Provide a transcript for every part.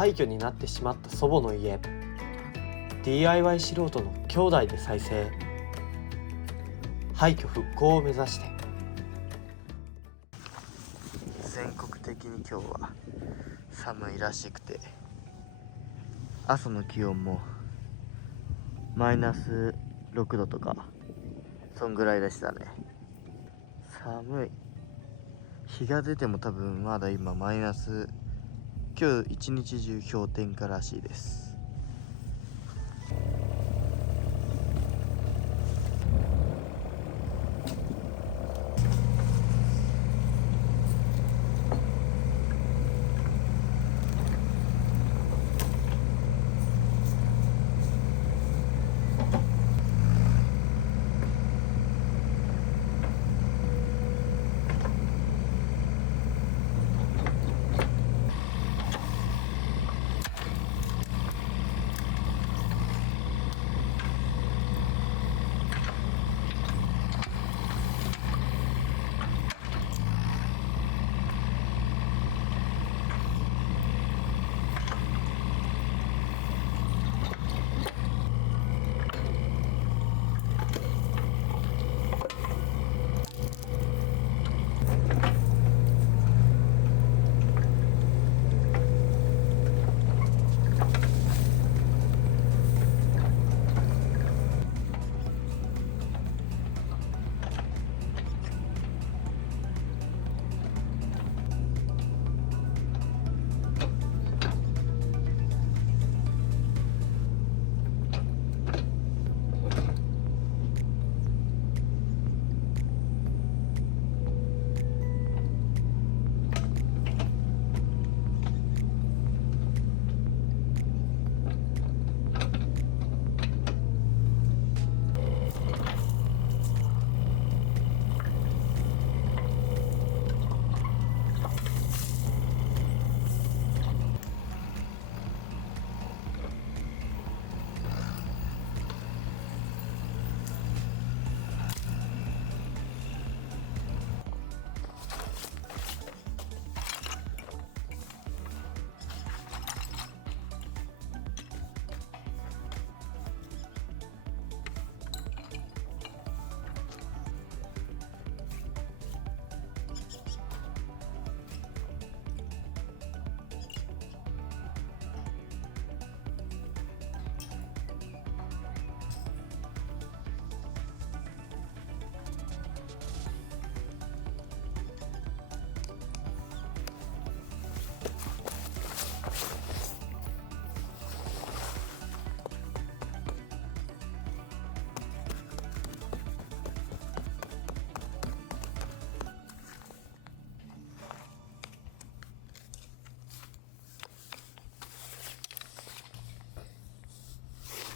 廃墟になってしまった祖母の家。 DIY 素人の兄弟で再生。廃墟復興を目指して。全国的に今日は寒いらしくて、朝の気温もマイナス6度とかそんぐらいでしたね。寒い。日が出ても多分まだ今マイナス、今日一日中氷点下らしいです。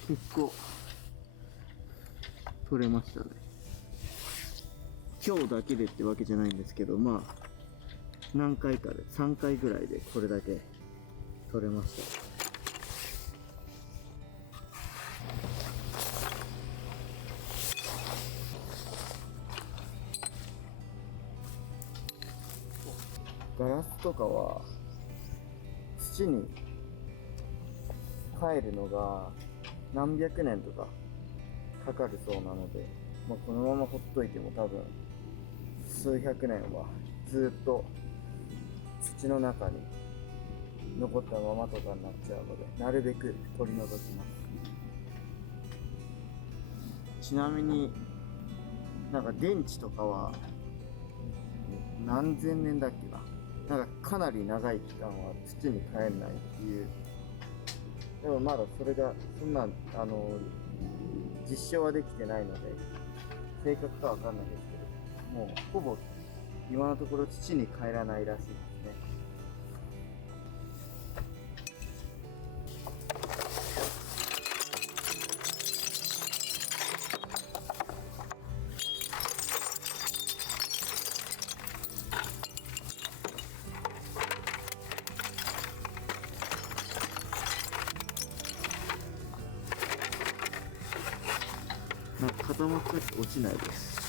結構取れましたね。今日だけでってわけじゃないんですけど、まあ何回かで3回ぐらいでこれだけ取れました。ガラスとかは土に帰るのが何百年とかかかるそうなので、まあ、このままほっといても多分数百年はずっと土の中に残ったままとかになっちゃうので、なるべく取り除きます。ちなみになんか電池とかは何千年だっけな、なんかかなり長い期間は土に帰んないっていう。でもまだそれがそんな実証はできてないので正確かわかんないですけど、もうほぼ今のところ土に帰らないらしいですね。なんか固まったり落ちないです。